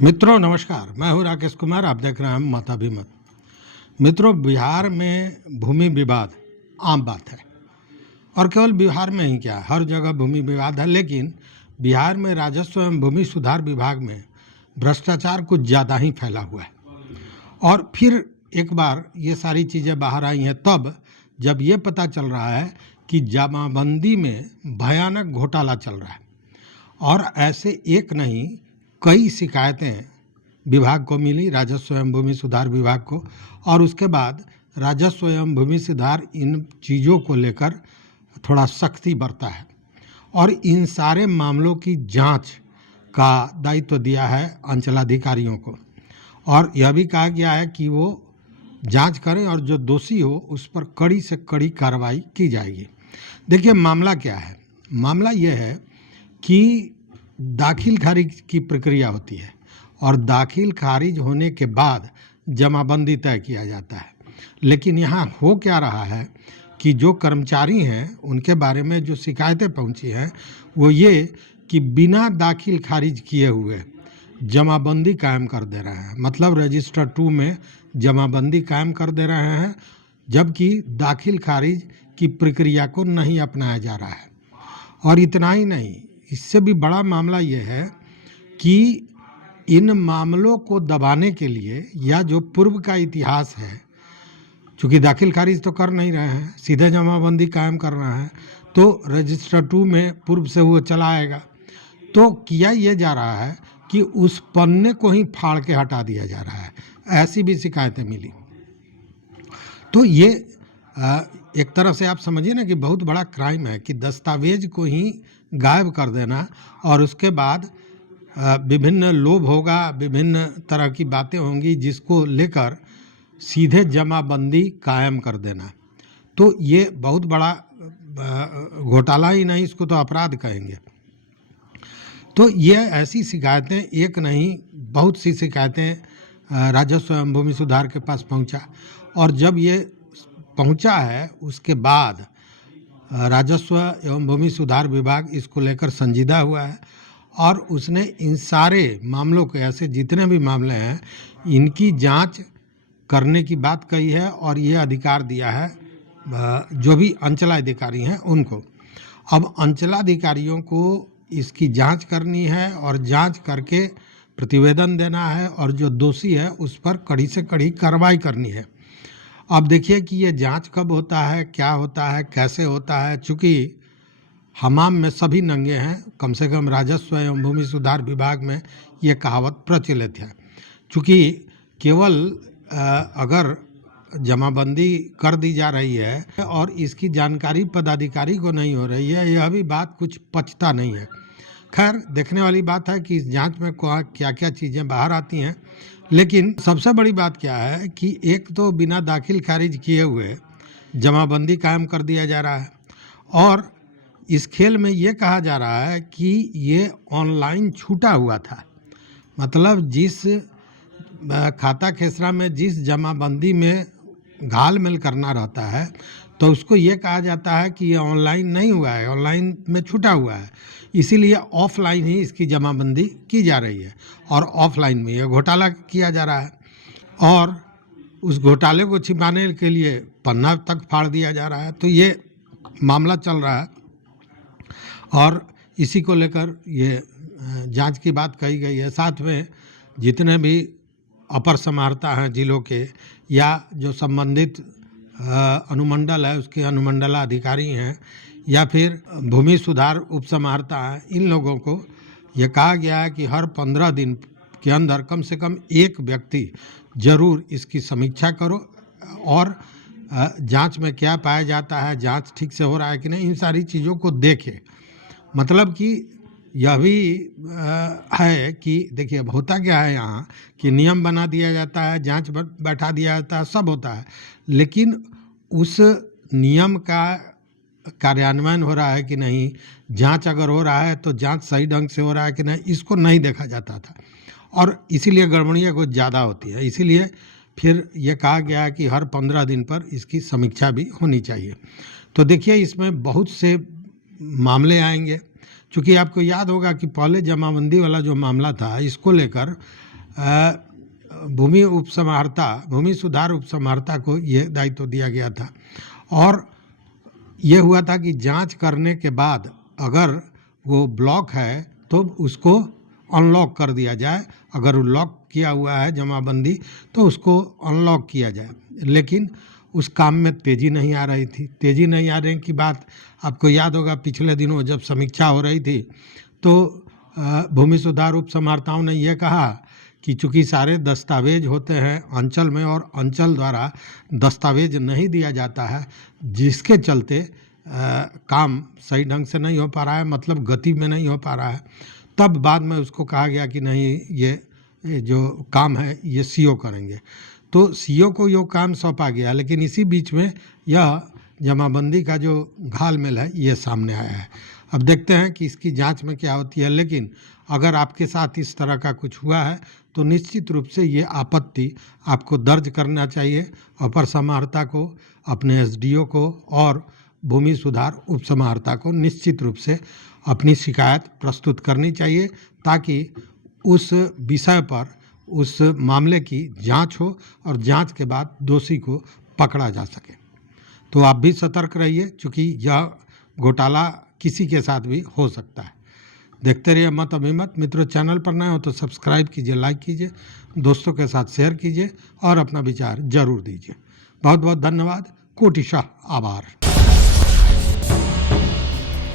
मित्रों नमस्कार, मैं हूं राकेश कुमार। आप देख रहे हैं माता भीमत। मित्रों, बिहार में भूमि विवाद आम बात है और केवल बिहार में ही क्या, हर जगह भूमि विवाद है। लेकिन बिहार में राजस्व एवं भूमि सुधार विभाग में भ्रष्टाचार कुछ ज़्यादा ही फैला हुआ है। और फिर एक बार ये सारी चीज़ें बाहर आई हैं तब जब ये पता चल रहा है कि जमाबंदी में भयानक घोटाला चल रहा है। और ऐसे एक नहीं, कई शिकायतें विभाग को मिली, राजस्व एवं भूमि सुधार विभाग को। और उसके बाद राजस्व एवं भूमि सुधार इन चीज़ों को लेकर थोड़ा सख्ती बरता है और इन सारे मामलों की जांच का दायित्व दिया है अंचलाधिकारियों को। और यह भी कहा गया है कि वो जांच करें और जो दोषी हो उस पर कड़ी से कड़ी कार्रवाई की जाएगी। देखिए, मामला क्या है। मामला यह है कि दाखिल खारिज की प्रक्रिया होती है और दाखिल खारिज होने के बाद जमाबंदी तय किया जाता है। लेकिन यहाँ हो क्या रहा है कि जो कर्मचारी हैं उनके बारे में जो शिकायतें पहुँची हैं वो ये कि बिना दाखिल खारिज किए हुए जमाबंदी कायम कर दे रहे हैं। मतलब रजिस्टर 2 में जमाबंदी कायम कर दे रहे हैं, जबकि दाखिल खारिज की प्रक्रिया को नहीं अपनाया जा रहा है। और इतना ही नहीं, इससे भी बड़ा मामला ये है कि इन मामलों को दबाने के लिए या जो पूर्व का इतिहास है, चूँकि दाखिल खारिज तो कर नहीं रहे हैं, सीधे जमाबंदी कायम कर रहे हैं, तो रजिस्टर 2 में पूर्व से वो चला आएगा। तो किया ये जा रहा है कि उस पन्ने को ही फाड़ के हटा दिया जा रहा है। ऐसी भी शिकायतें मिली। तो ये एक तरह से आप समझिए ना कि बहुत बड़ा क्राइम है कि दस्तावेज को ही गायब कर देना और उसके बाद विभिन्न लोभ होगा, विभिन्न तरह की बातें होंगी जिसको लेकर सीधे जमाबंदी कायम कर देना। तो ये बहुत बड़ा घोटाला ही नहीं, इसको तो अपराध कहेंगे। तो ये ऐसी शिकायतें एक नहीं, बहुत सी शिकायतें राजस्व एवं भूमि सुधार के पास पहुंचा। और जब ये पहुंचा है उसके बाद राजस्व एवं भूमि सुधार विभाग इसको लेकर संजीदा हुआ है और उसने इन सारे मामलों के, ऐसे जितने भी मामले हैं, इनकी जांच करने की बात कही है और ये अधिकार दिया है जो भी अंचलाधिकारी हैं उनको। अब अंचलाधिकारियों को इसकी जांच करनी है और जांच करके प्रतिवेदन देना है और जो दोषी है उस पर कड़ी से कड़ी कार्रवाई करनी है। अब देखिए कि ये जांच कब होता है, क्या होता है, कैसे होता है। चूँकि हमाम में सभी नंगे हैं, कम से कम राजस्व एवं भूमि सुधार विभाग में ये कहावत प्रचलित है। चूँकि केवल अगर जमाबंदी कर दी जा रही है और इसकी जानकारी पदाधिकारी को नहीं हो रही है, यह भी बात कुछ पचता नहीं है। खैर, देखने वाली बात है कि इस जांच में क्या क्या चीज़ें बाहर आती हैं। लेकिन सबसे बड़ी बात क्या है कि एक तो बिना दाखिल खारिज किए हुए जमाबंदी कायम कर दिया जा रहा है और इस खेल में ये कहा जा रहा है कि ये ऑनलाइन छूटा हुआ था। मतलब जिस खाता खेसरा में जिस जमाबंदी में घालमेल करना रहता है तो उसको ये कहा जाता है कि ये ऑनलाइन नहीं हुआ है, ऑनलाइन में छूटा हुआ है, इसीलिए ऑफलाइन ही इसकी जमाबंदी की जा रही है और ऑफलाइन में ये घोटाला किया जा रहा है। और उस घोटाले को छिपाने के लिए पन्ना तक फाड़ दिया जा रहा है। तो ये मामला चल रहा है और इसी को लेकर ये जांच की बात कही गई है। साथ में जितने भी अपर समाहर्ता हैं जिलों के या जो संबंधित अनुमंडल है उसके अनुमंडलाधिकारी हैं या फिर भूमि सुधार उप समाहर्ता हैं, इन लोगों को ये कहा गया है कि हर 15 दिन के अंदर कम से कम एक व्यक्ति जरूर इसकी समीक्षा करो और जांच में क्या पाया जाता है, जांच ठीक से हो रहा है कि नहीं, इन सारी चीज़ों को देखें। मतलब कि यह भी है कि देखिए अब होता क्या है यहाँ कि नियम बना दिया जाता है, जांच बैठा दिया जाता है, सब होता है, लेकिन उस नियम का कार्यान्वयन हो रहा है कि नहीं, जांच अगर हो रहा है तो जांच सही ढंग से हो रहा है कि नहीं, इसको नहीं देखा जाता था और इसीलिए गड़बड़ियाँ कुछ ज़्यादा होती है। इसीलिए फिर ये कहा गया है कि हर 15 दिन पर इसकी समीक्षा भी होनी चाहिए। तो देखिए, इसमें बहुत से मामले आएंगे। चूँकि आपको याद होगा कि पहले जमाबंदी वाला जो मामला था, इसको लेकर भूमि सुधार उपसमाहर्ता को ये दायित्व दिया गया था। और ये हुआ था कि जांच करने के बाद अगर वो ब्लॉक है तो उसको अनलॉक कर दिया जाए, अगर वो लॉक किया हुआ है जमाबंदी तो उसको अनलॉक किया जाए। लेकिन उस काम में तेज़ी नहीं आ रही थी। तेज़ी नहीं आने की बात आपको याद होगा, पिछले दिनों जब समीक्षा हो रही थी तो भूमि सुधार उपसमाहर्ताओं ने यह कहा कि चूँकि सारे दस्तावेज होते हैं अंचल में और अंचल द्वारा दस्तावेज नहीं दिया जाता है, जिसके चलते काम सही ढंग से नहीं हो पा रहा है, मतलब गति में नहीं हो पा रहा है। तब बाद में उसको कहा गया कि नहीं, ये जो काम है ये सीओ करेंगे। तो सीओ को ये काम सौंपा गया, लेकिन इसी बीच में यह जमाबंदी का जो घालमेल है ये सामने आया है। अब देखते हैं कि इसकी जांच में क्या होती है। लेकिन अगर आपके साथ इस तरह का कुछ हुआ है तो निश्चित रूप से ये आपत्ति आपको दर्ज करना चाहिए अपर समाहर्ता को, अपने एसडीओ को और भूमि सुधार उपसमाहर्ता को निश्चित रूप से अपनी शिकायत प्रस्तुत करनी चाहिए, ताकि उस विषय पर उस मामले की जांच हो और जांच के बाद दोषी को पकड़ा जा सके। तो आप भी सतर्क रहिए, क्योंकि यह घोटाला किसी के साथ भी हो सकता है। देखते रहिए मत अभिमत। मित्रों, चैनल पर नए हो तो सब्सक्राइब कीजिए, लाइक कीजिए, दोस्तों के साथ शेयर कीजिए और अपना विचार जरूर दीजिए। बहुत बहुत धन्यवाद, कोटिशाह आभार।